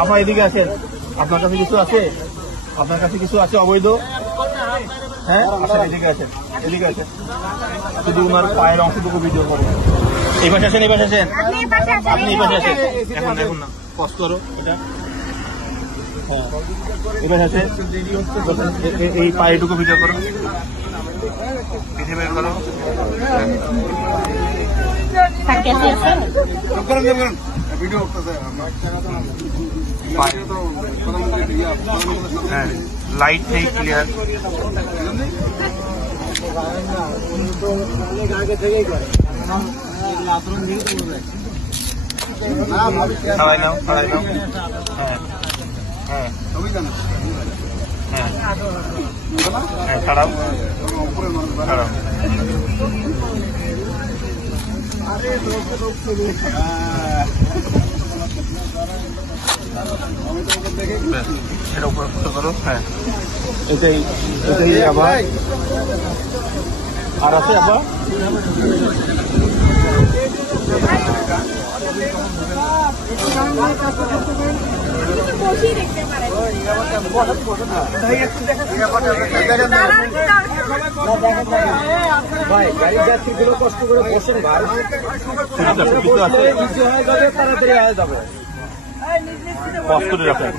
আপনার এদিকে আসেন, আপনার কাছে কিছু আছে? আপনার কাছে কিছু আছে অবৈধ? হ্যাঁ আসেন, এদিকে আছেন, এদিকে আছেন, শুধু ওনার পায়ের অংশটুকু ভিডিও করুন। এই পাশে আসেন, এই পাশে আসেন, আপনি এই পাশে আসেন। এখন এখন না, কষ্ট করো এটা। হ্যাঁ এবার আছে, এই পায়েটুকু ভিডিও করো, পিঠে বের করো। হ্যাঁ লাইট নেই, ক্লিয়ার। খাওয়াই নাও, খাওয়াই নাও। হ্যাঁ হ্যাঁ হ্যাঁ হ্যাঁ ছাড়াও, ছাড়াও। এটা উপরে করো। হ্যাঁ এটাই, এটাই আবার আর আছে আবার। গাড়ির যাত্রীগুলো কষ্ট করে বসেন ভাই, তাড়াতাড়ি হয়ে যাবে। কষ্ট করে রাখেন।